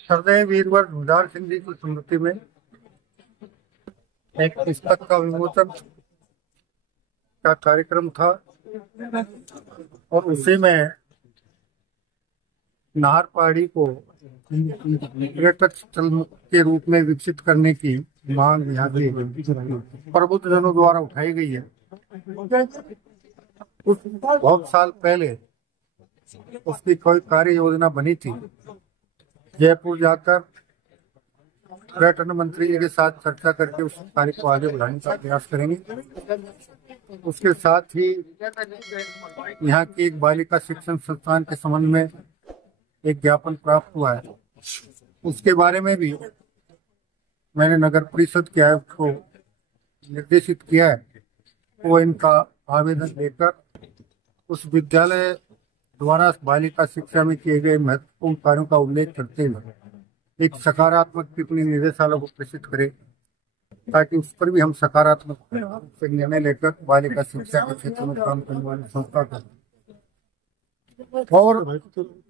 सरदेव वीरवर ढूंढार सिंह जी की स्मृति में एक पुस्तक का विमोचन का कार्यक्रम था और उसी में नाहर पहाड़ी को पर्यटक स्थल के रूप में विकसित करने की मांग यहाँ के प्रबुद्धजनों द्वारा उठाई गई है। कुछ बहुत साल पहले उसकी कोई कार्य योजना बनी थी। जयपुर जाकर पर्यटन मंत्री जी के साथ चर्चा करके उस कार्य को आगे बढ़ाने का प्रयास करेंगे। उसके साथ ही यहाँ की एक बालिका शिक्षण संस्थान के संबंध में एक ज्ञापन प्राप्त हुआ है, उसके बारे में भी मैंने नगर परिषद के आयुक्त को निर्देशित किया है। वो इनका आवेदन लेकर उस विद्यालय द्वारा बालिका शिक्षा में किए गए महत्वपूर्ण कार्यों का उल्लेख करते हुए एक सकारात्मक टिप्पणी निदेशालय को प्रेषित करें, ताकि उस पर भी हम सकारात्मक से निर्णय लेकर बालिका शिक्षा के क्षेत्र में काम करने वाली संस्था का और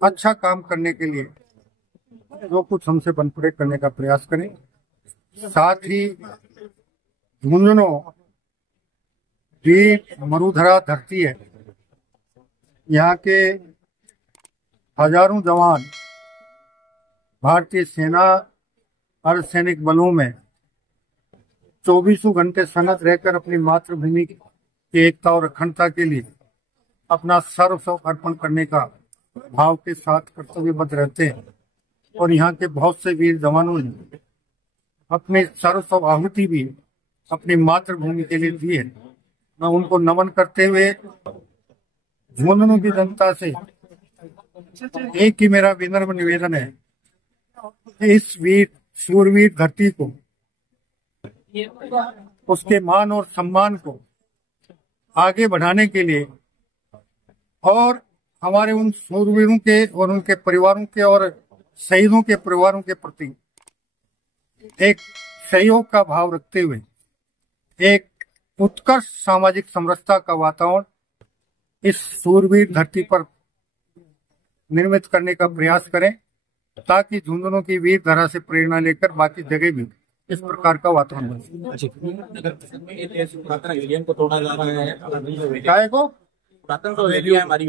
अच्छा काम करने के लिए जो कुछ हमसे बन पड़े करने का प्रयास करें। साथ ही झुंझुनू मरुधरा धरती है, यहाँ के हजारों जवान भारतीय सेना अर्धसैनिक बलों में 24 घंटे सनद रहकर अपनी मातृभूमि की एकता और अखंडता के लिए अपना सर्वस्व अर्पण करने का भाव के साथ कर्तव्यबद्ध रहते हैं और यहाँ के बहुत से वीर जवानों ने अपने सर्वस्व आहुति भी अपनी मातृभूमि के लिए दी है। मैं उनको नमन करते हुए झुंझुनू की जनता से एक ही मेरा विनम्र निवेदन है कि इस वीर शूरवीर धरती को, उसके मान और सम्मान को आगे बढ़ाने के लिए और हमारे उन शूरवीरों के और उनके परिवारों के और शहीदों के परिवारों के प्रति एक सहयोग का भाव रखते हुए एक उत्कर्ष सामाजिक समरसता का वातावरण इस शूरवीर धरती पर निर्मित करने का प्रयास करें, ताकि झुंझुनू की वीर धरा से प्रेरणा लेकर बाकी जगह भी इस प्रकार का वातावरण बने।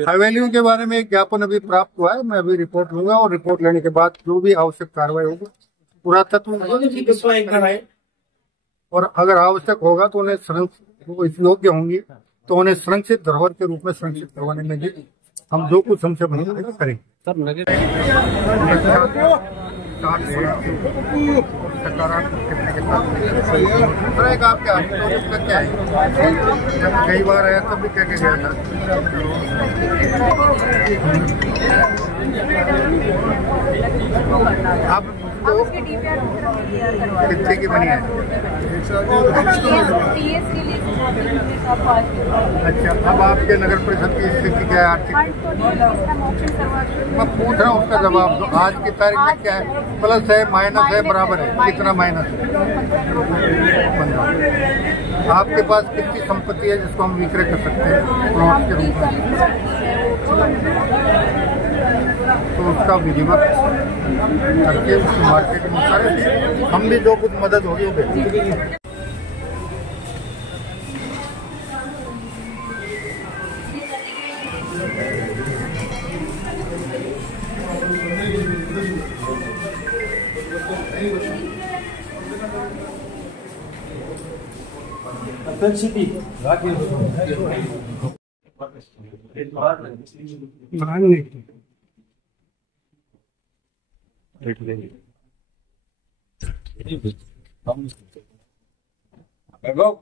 हवेलियों के बारे में एक ज्ञापन अभी प्राप्त हुआ है, मैं अभी रिपोर्ट लूंगा और रिपोर्ट लेने के बाद जो भी आवश्यक कार्रवाई होगी पुरातत्व और अगर आवश्यक होगा तो उन्हें योग्य होंगी तो उन्हें संरक्षित धरोहर के रूप में संरक्षित करवाने में भी हम जो कुछ हमसे बनेगा करेंगे। आपके ऑडिटोरियम का क्या है? जब कई बार आया तब भी कह के गया था। आप कितने की बनी है? अच्छा, अब आपके नगर परिषद की स्थिति क्या है आर्थिक? मैं पूछ रहा हूँ, उसका जवाब दो। आज की तारीख में क्या है? प्लस है, माइनस है, बराबर है? कितना माइनस है? 15। आपके पास कितनी संपत्ति है जिसको हम विक्रय कर सकते हैं प्लॉट के रूप में? तो उसका विधिवत करके उसकी मार्केटिंग करें, हम भी जो कुछ मदद होगी वो देंगे।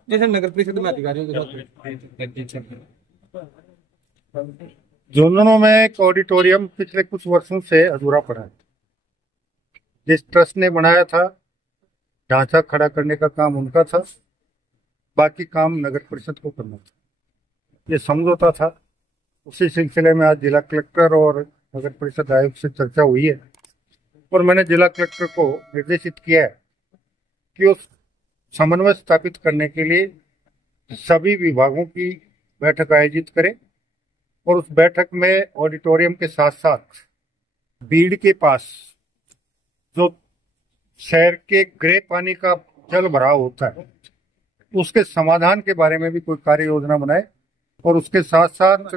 जैसे नगर परिषद में अधिकारियों के झुंझुनू में एक ऑडिटोरियम पिछले कुछ वर्षों से अधूरा पड़ा है। जिस ट्रस्ट ने बनाया था, ढांचा खड़ा करने का काम उनका था, बाकी काम नगर परिषद को करना था। ये समझौता था। उसी सिलसिले में आज जिला कलेक्टर और नगर परिषद आयुक्त से चर्चा हुई है और मैंने जिला कलेक्टर को निर्देशित किया है कि उस समन्वय स्थापित करने के लिए सभी विभागों की बैठक आयोजित करें और उस बैठक में ऑडिटोरियम के साथ साथ बीड़ के पास जो शहर के ग्रे पानी का जल भराव होता है उसके समाधान के बारे में भी कोई कार्य योजना बनाए, और उसके साथ साथ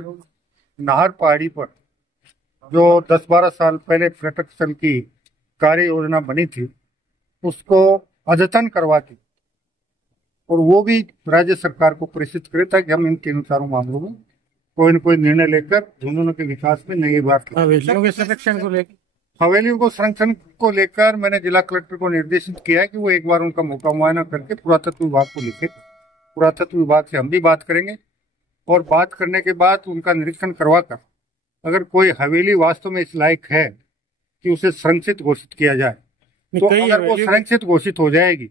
नाहर पहाड़ी पर जो 10-12 साल पहले पर्यटक स्थल की कार्य योजना बनी थी उसको अद्यतन करवा के और वो भी राज्य सरकार को प्रेषित करे ताकि हम इन तीनों चारों मामलों में कोई न कोई निर्णय लेकर झुंझुनू के विकास में नई बात। हवेलियों के संरक्षण को लेकर हवेलियों को संरक्षण को लेकर मैंने जिला कलेक्टर को निर्देशित किया है कि वो एक बार उनका मौका मुआयना करके पुरातत्व विभाग को लिखे। पुरातत्व विभाग से हम भी बात करेंगे और बात करने के बाद उनका निरीक्षण करवा कर अगर कोई हवेली वास्तव में इस लायक है कि उसे संरक्षित घोषित किया जाए तो अगर वो संरक्षित घोषित हो जाएगी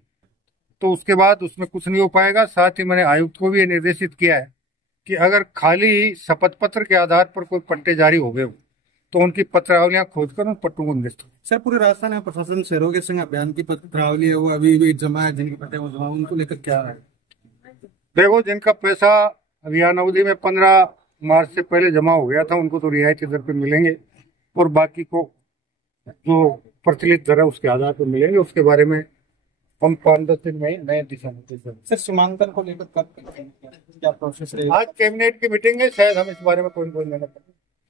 तो उसके बाद उसमें कुछ नहीं हो पाएगा। साथ ही मैंने आयुक्त को भी ये निर्देशित किया है कि अगर खाली शपथ पत्र के आधार पर कोई पट्टे जारी हो गए हो तो उनकी पत्रावलियां खोजकर उन पट्टों को निरस्त। सर, पूरे राजस्थान में प्रशासन शहरों के संग अभियान की पत्रावली है वो अभी भी जमा है, जिनके पट्टे वो जमा, उनको लेकर क्या है? देखो, जिनका पैसा अभियान अवधि में 15 मार्च से पहले जमा हो गया था उनको तो रियायती दर पे मिलेंगे और बाकी को जो प्रचलित दर है उसके आधार पर मिलेंगे। उसके बारे में हम 5-10 दिन में नए दिशा निर्देश। सर, सीमांकन को लेकर क्या प्रोसेस है? आज कैबिनेट की मीटिंग है, शायद हम इस बारे में कोई निर्णय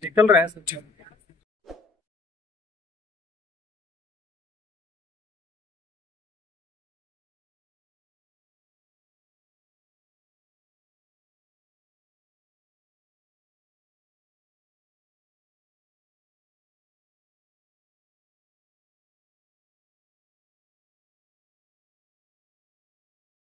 निकल रहा है सर।